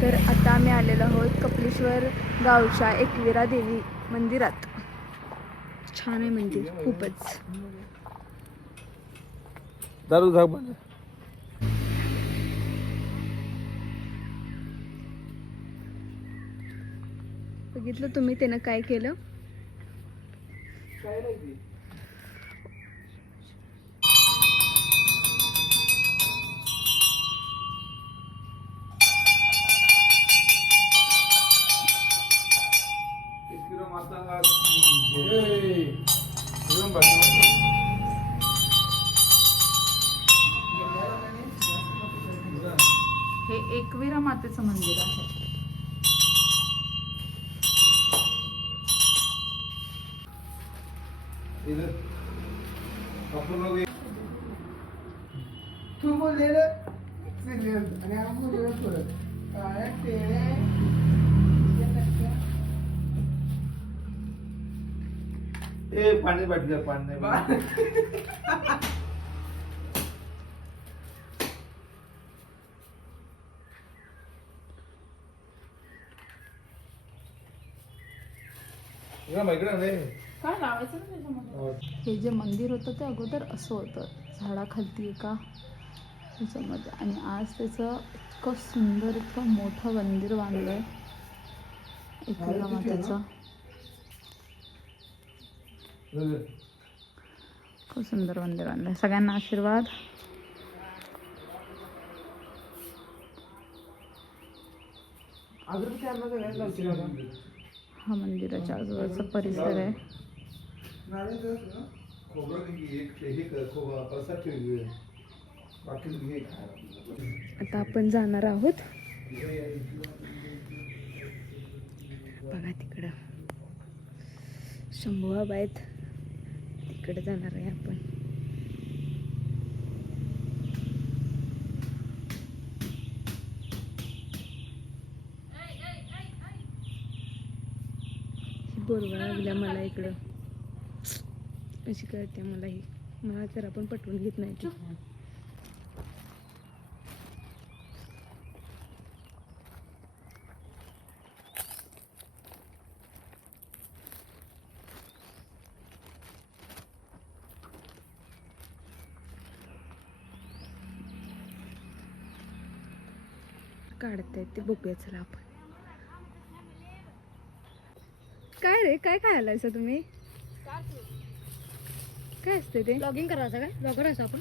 तर आता आम्ही आलेलो आहोत कपिलेश्वर गावच्या एकविरा देवी मंदिरात. छान आहे मंदिर खूपच. दारू झाक बंद. बघितलं तुम्ही त्यानं काय केलं. हे एकविरा मातेचं मंदिर आहे. तू बोललेलं सिरियस आणि आपण बोललेलं परत काय तेरे ए पाणी बाटली पाणी काय लावायचं ना त्याच्यामध्ये. हे जे मंदिर होतं ते अगोदर असं होतं, झाडाखालती एका ह्याच्यामध्ये, आणि आज त्याचं इतकं सुंदर इतकं मोठं मंदिर बांधलंय एकविरा मातेचं. खूप सुंदर मंदिर बांधलंय. सगळ्यांना आशीर्वाद. हा मंदिराच्या आजूबाजूचा परिसर आहे. आता आपण जाणार आहोत बघा तिकडं शंभू बाबा आहेत, तिकडे जाणार आहे आपण. बोलवा लागल्या मला इकडं अशी कळते मला ही. मला तर आपण पटवून घेत नाही ती. काढतायत ते, बघूया चला आपण. काय रे, काय खायला तुम्ही? काय असते ते? ब्लॉगिंग करायचं काय? ब्लॉगर असं आपण.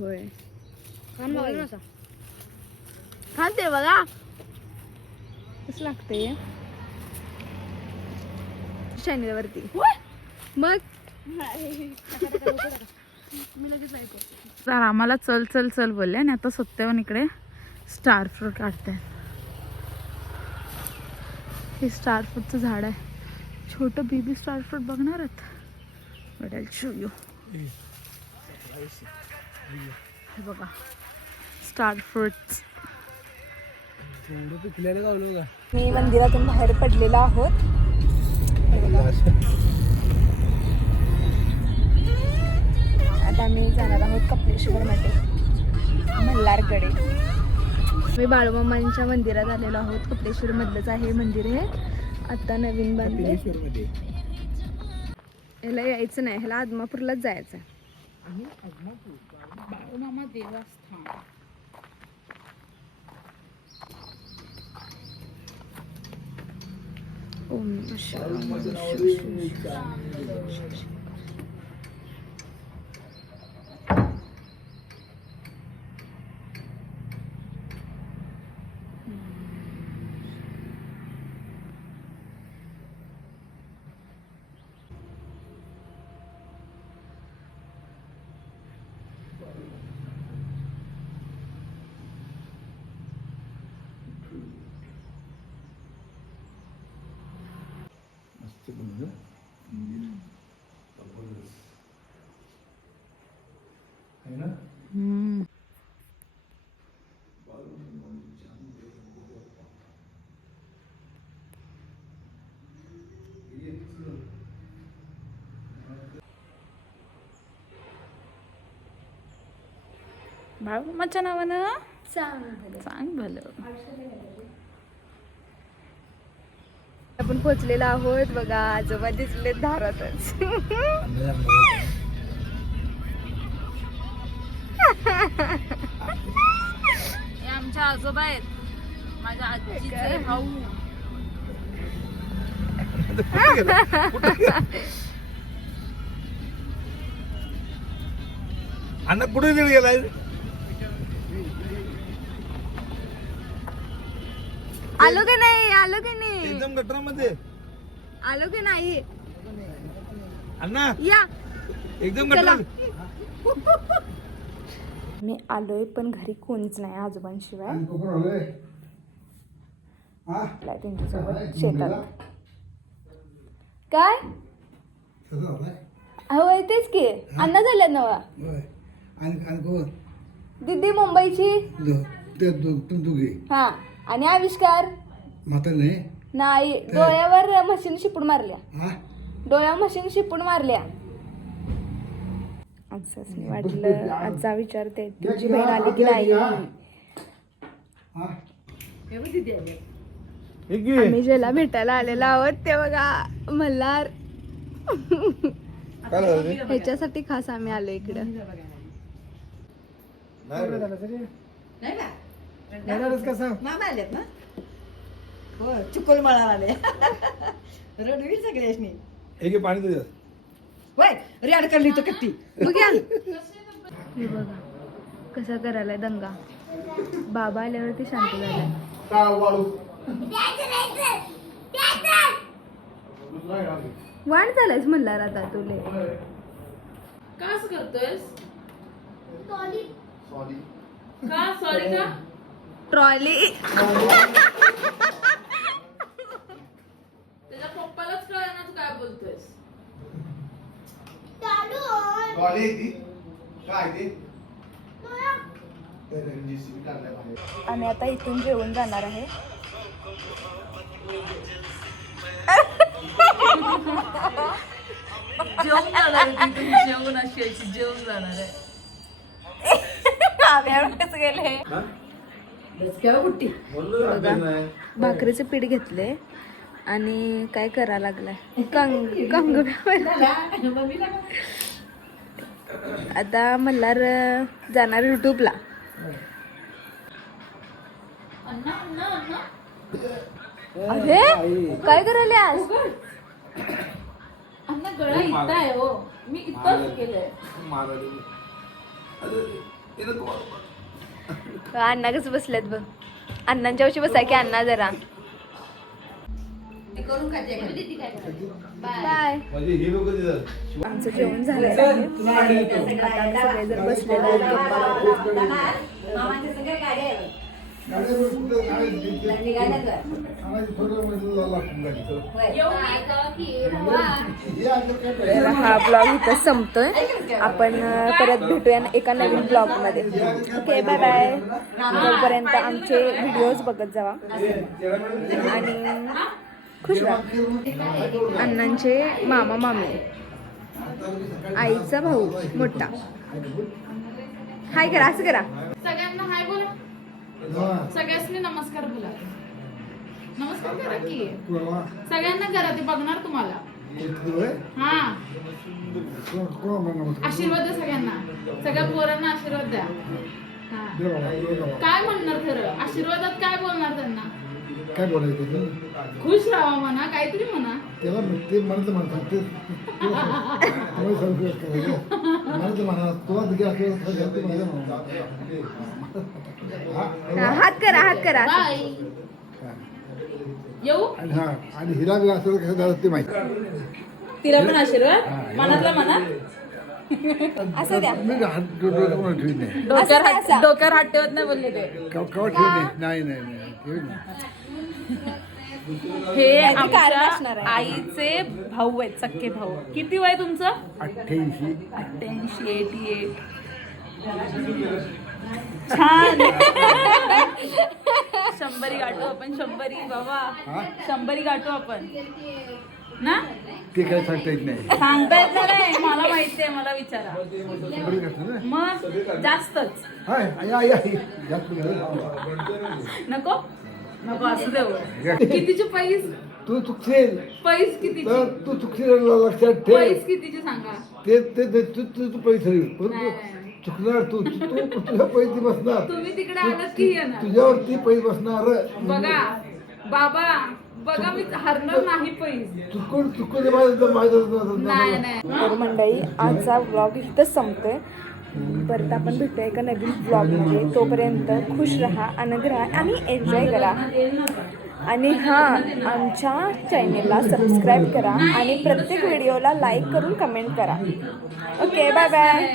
होय खान बघायला असा. खान ते बघा कसं लागतंय चॅनेलवरती. मग तर आम्हाला चल चल चल बोलले आणि आता सत्यावन इकडे स्टार फ्रूट काढताय. हे स्टार फ्रूटचं झाड आहे. छोटं बेबी स्टार फ्रूट बघणार आहात? बघायला शो यू. हे बघा स्टार फ्रूट्स. मी मंदिरातून बाहेर पडलेलो आहोत. आता आम्ही जाणार आहोत कपिलेश्वर मध्ये मल्हारकडे. मी बाळूमामांच्या मंदिरात आलेलो आहोत. कपिलेश्वर मधलंच आहे मंदिर हे. आता नवीन बांधले. ह्याला यायचं नाही, ह्याला आदमापूरलाच जायचं. बाळूमामा देवस्थान. ओम नमः शिवाय. बाळूमामाच्या नावानं चांगलं चांग भलं. आपण पोचलेलो आहोत बघा. आजोबा दिसले दारातच. हे आमच्या आजोबा आहेत, माझ्या आजीचे भाऊ. अण्णा कुठे गेलाय? आलो की नाही? आलो की नाही? एकदम गटरामध्ये आलो की नाही? अण्णा या एकदम चला. गटर. मी आलोय पण घरी कोणीच नाही आजोबांशिवाय. त्यांच्यासोबत शेतात. काय होय तेच की अण्णा झाल्यात नवा. दीदी मुंबईची. हा आणि आविष्कार नाही. डोळ्यावर मशीन शिपून मारल्या. डोळ्यावर मशीन शिपून मारल्या. असंच मी वाटलं आजचा विचारते तुझी बहीण आली की नाही. आम्ही ज्याला भेटायला आलेलो आहोत ते बघा मल्हार. ह्याच्यासाठी खास आम्ही आलो इकडं. चुकल मला आले रडवी सगळ्याशनी एक पाणी तुझ्या होय रे अडकली तो कट्टी बघा हे बघा कसा करायलाय दंगा. बाबा आल्यावरती शांत झालाय. वाढ झालायस म्हणला आता तुले. का असं करतोयस? का सॉरी का? ट्रॉली. त्याच्या पप्पालाच कळलं ना तू काय बोलतोयस. आम्ही आता इथून जेवून जाणार आहे. जेवून जाणार आहे. जेवून अशी अशी जेवून जाणार आहे. आम्ही एवढेच गेले. भाकरीचं पीठ घेतले आणि काय करा लागलाय कंग. आता मल्हार जाणार युट्यूबला. अरे काय करायला आज? अण्णा गळा इथं आहे हो. मी इथंच केलंय. अण्णा कसं बसल्यात बघ. अण्णांच्या वशी बसाय की अण्णा जरा. बाय. आमचं जेवण झालंय. आता आम्ही सगळे जर बसलेलो आहोत गप्पा हा ब्लॉग इथं संपतोय. आपण परत भेटूया एका नवीन ब्लॉग मध्ये. Okay bye bye. तोपर्यंत आमचे व्हिडिओज बघत जावा आणि खुश राहा. अण्णांचे मामा मामी, आईचा भाऊ मोठा. हाय करा, असं करा. सगळ्यांना हाय बोला. सगळ्यांनी नमस्कार बोला. नमस्कार करा की सगळ्यांना करा. ते बघणार तुम्हाला. हा आशीर्वाद द्या सगळ्यांना. सगळ्या पोरांना आशीर्वाद द्या. हा काय म्हणणार खरं आशीर्वादात काय बोलणार त्यांना? काय बोलायचं? खुश राहा म्हणा, काहीतरी म्हणा. त्याला ते म्हणत म्हणतात ते हात करा, हात करा. बाय. येऊ. आणि हिला बी असं कसं झालं ते माहिती. तिला पण आशीर्वाद मनातला मनात. असं द्या. मी हात डोक्यावर ठेवत नाही. डोक्यावर हात ठेवत नाही बोलले ते. कवा ठेवत नाही. नाही ठेवत नाही. हे कारण आमच्या असणार आहे. आईचे भाऊ आहेत, सख्खे भाऊ. किती वय तुमचं? 88. 88. छान. 100 गाठू आपण. 100 बाबा. 100 गाठू आपण ना. ते काय सांगता येत नाही. सांगता येत नाही. मला माहिती आहे. मला विचारा. मग जास्तच नको नको असू देऊ. कितीचे पैस? तू चुकशील पैस कितीची तर तू चुकशील लक्षात ठेव पैस कितीची सांगा तू पैसे होईल पण नाही, तू नाही. चुकणार तू तुझ्या पैसे बसणार तुम्ही तिकडे आलात की येणार तुझ्यावरती पैसे बसणार बघा बाबा बघा मी हरणार नाही पैस चुकून माझं नाही नाही तर मंडळी आजचा व्लॉग इथंच संपतोय परत आपण भेटूया एका नवीन व्लॉगमध्ये तोपर्यंत खुश राहा आनंदी राहा आणि एन्जॉय करा आणि हां आमच्या चॅनेलला सबस्क्राईब करा आणि प्रत्येक व्हिडिओला लाईक करून कमेंट करा ओके बाय बाय